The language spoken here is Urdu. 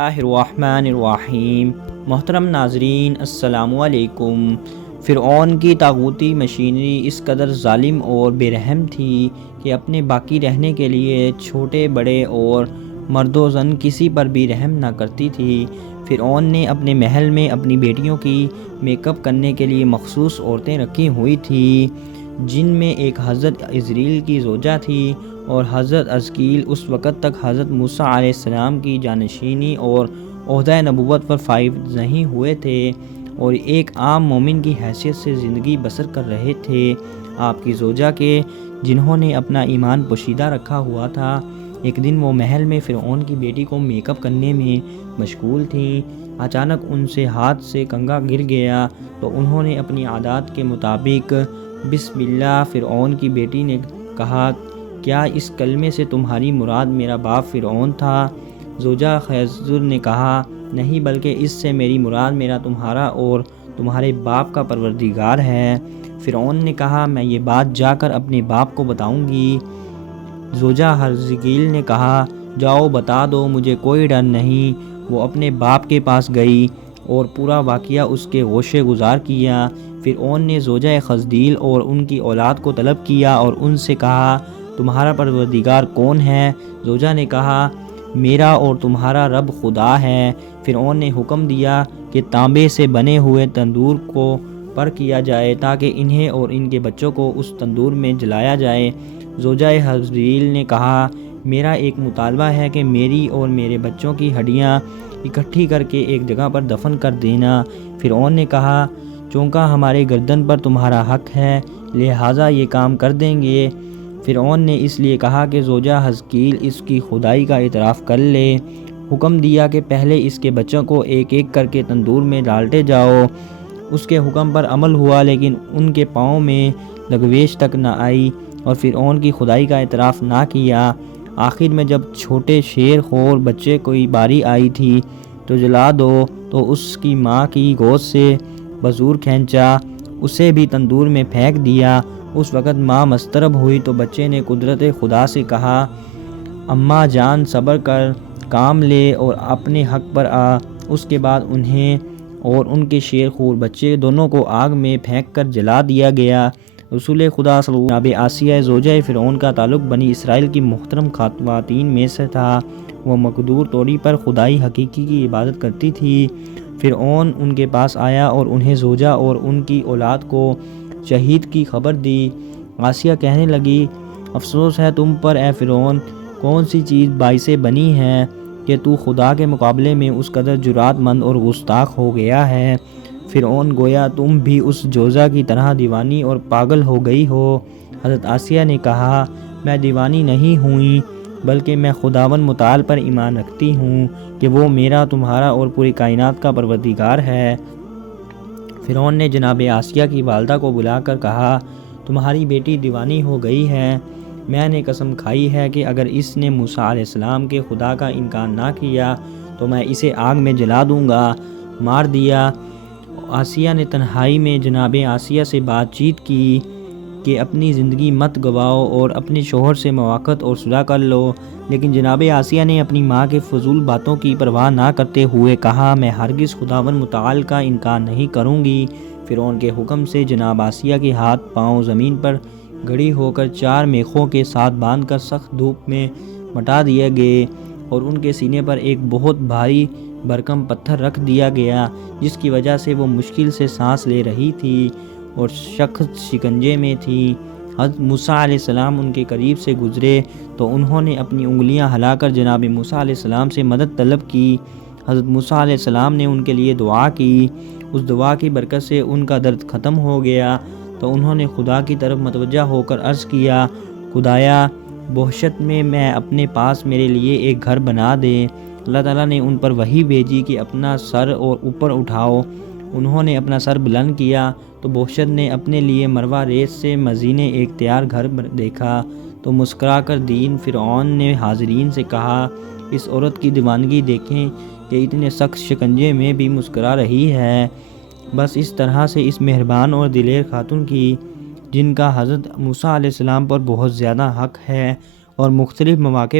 اللہ الرحمن الرحیم۔ محترم ناظرین السلام علیکم۔ فرعون کی طاغوتی مشینری اس قدر ظالم اور بے رحم تھی کہ اپنے باقی رہنے کے لیے چھوٹے بڑے اور مرد و زن کسی پر بھی رحم نہ کرتی تھی۔ فرعون نے اپنے محل میں اپنی بیٹیوں کی میک اپ کرنے کے لیے مخصوص عورتیں رکھی ہوئی تھیں، جن میں ایک حضرت عزریل کی زوجہ تھی اور حضرت عزقیل اس وقت تک حضرت موسیٰ علیہ السلام کی جانشینی اور عہدہ نبوت پر فائز نہیں ہوئے تھے اور ایک عام مومن کی حیثیت سے زندگی بسر کر رہے تھے۔ آپ کی زوجہ کے جنہوں نے اپنا ایمان پوشیدہ رکھا ہوا تھا، ایک دن وہ محل میں فرعون کی بیٹی کو میک اپ کرنے میں مشغول تھیں۔ اچانک ان سے ہاتھ سے کنگا گر گیا تو انہوں نے اپنی عادات کے مطابق بسم اللہ۔ فرعون کی بیٹی نے کہا، کیا اس کلمے سے تمہاری مراد میرا باپ فرعون تھا؟ زوجہ خضر نے کہا، نہیں، بلکہ اس سے میری مراد میرا تمہارا اور تمہارے باپ کا پروردگار ہے۔ فرعون نے کہا، میں یہ بات جا کر اپنے باپ کو بتاؤں گی۔ زوجہ عزقیل نے کہا، جاؤ بتا دو، مجھے کوئی ڈر نہیں۔ وہ اپنے باپ کے پاس گئی اور پورا واقعہ اس کے گوشے گزار کیا۔ فرعون نے زوجہ خضر اور ان کی اولاد کو طلب کیا اور ان سے کہا، تمہارا پروردگار کون ہے؟ زوجہ نے کہا، میرا اور تمہارا رب خدا ہے۔ فرعون نے حکم دیا کہ تانبے سے بنے ہوئے تندور کو پر کیا جائے تاکہ انہیں اور ان کے بچوں کو اس تندور میں جلایا جائے۔ زوجہ حزریل نے کہا، میرا ایک مطالبہ ہے کہ میری اور میرے بچوں کی ہڈیاں اکٹھی کر کے ایک جگہ پر دفن کر دینا۔ فرعون نے کہا، چونکہ ہمارے گردن پر تمہارا حق ہے، لہٰذا یہ کام کر دیں گے۔ فرعون نے اس لیے کہا کہ زوجہ عزقیل اس کی خدائی کا اعتراف کر لے۔ حکم دیا کہ پہلے اس کے بچوں کو ایک ایک کر کے تندور میں ڈالتے جاؤ۔ اس کے حکم پر عمل ہوا، لیکن ان کے پاؤں میں لغویش تک نہ آئی اور فرعون کی خدائی کا اعتراف نہ کیا۔ آخر میں جب چھوٹے شیر خور بچے کی باری آئی تھی تو جلا دو، تو اس کی ماں کی گود سے بزور کھینچا، اسے بھی تندور میں پھینک دیا۔ اس وقت ماں مضطرب ہوئی تو بچے نے قدرت خدا سے کہا، اماں جان صبر کر، کام لے اور اپنے حق پر آ۔ اس کے بعد انہیں اور ان کے شیر خور بچے دونوں کو آگ میں پھینک کر جلا دیا گیا۔ رسول خدا صلی اللہ علیہ وسلم آسیہ زوجہ فرعون کا تعلق بنی اسرائیل کی محترم خواتین میں سے تھا۔ وہ مقدور طور پر خدائی حقیقی کی عبادت کرتی تھی۔ فرعون ان کے پاس آیا اور انہیں زوجہ اور ان کی اولاد کو شہید کی خبر دی۔ آسیہ کہنے لگی، افسوس ہے تم پر اے فرعون، کون سی چیز باعث بنی ہے کہ تو خدا کے مقابلے میں اس قدر جرأت مند اور گستاخ ہو گیا ہے؟ فرعون، گویا تم بھی اس جوزہ کی طرح دیوانی اور پاگل ہو گئی ہو۔ حضرت آسیہ نے کہا، میں دیوانی نہیں ہوئی، بلکہ میں خداوند متعال پر ایمان رکھتی ہوں کہ وہ میرا، تمہارا اور پوری کائنات کا پروردگار ہے۔ فرعون نے جناب آسیہ کی والدہ کو بلا کر کہا، تمہاری بیٹی دیوانی ہو گئی ہے۔ میں نے قسم کھائی ہے کہ اگر اس نے موسیٰ علیہ السلام کے خدا کا انکار نہ کیا تو میں اسے آگ میں جلا دوں گا، مار دیا۔ آسیہ نے تنہائی میں جناب آسیہ سے بات چیت کی کہ اپنی زندگی مت گواؤ اور اپنے شوہر سے موافقت اور صلح کر لو، لیکن جناب آسیہ نے اپنی ماں کے فضول باتوں کی پرواہ نہ کرتے ہوئے کہا، میں ہرگز خداوند متعال کا انکار نہیں کروں گی۔ فرعون کے حکم سے جناب آسیہ کے ہاتھ پاؤں زمین پر گڑی ہو کر 4 میخوں کے ساتھ باندھ کر سخت دھوپ میں مٹا دیے گئے اور ان کے سینے پر ایک بہت بھاری بھرکم پتھر رکھ دیا گیا، جس کی وجہ سے وہ مشکل سے سانس لے رہی تھی اور سخت شکنجے میں تھی۔ حضرت موسیٰ علیہ السلام ان کے قریب سے گزرے تو انہوں نے اپنی انگلیاں ہلا کر جناب موسیٰ علیہ السلام سے مدد طلب کی۔ حضرت موسیٰ علیہ السلام نے ان کے لیے دعا کی۔ اس دعا کی برکت سے ان کا درد ختم ہو گیا تو انہوں نے خدا کی طرف متوجہ ہو کر عرض کیا، خدایا، بہشت میں اپنے پاس میرے لیے ایک گھر بنا دے۔ اللہ تعالیٰ نے ان پر وحی بھیجی کہ اپنا سر اور اوپر اٹھاؤ۔ انہوں نے اپنا سر بلند کیا تو بہشت نے اپنے لیے مروہ ریت سے مزین ایک تیار گھر دیکھا تو مسکرا کر دین۔ فرعون نے حاضرین سے کہا، اس عورت کی دیوانگی دیکھیں کہ اتنے سخت شکنجے میں بھی مسکرا رہی ہے۔ بس اس طرح سے اس مہربان اور دلیر خاتون کی، جن کا حضرت موسیٰ علیہ السلام پر بہت زیادہ حق ہے اور مختلف مواقع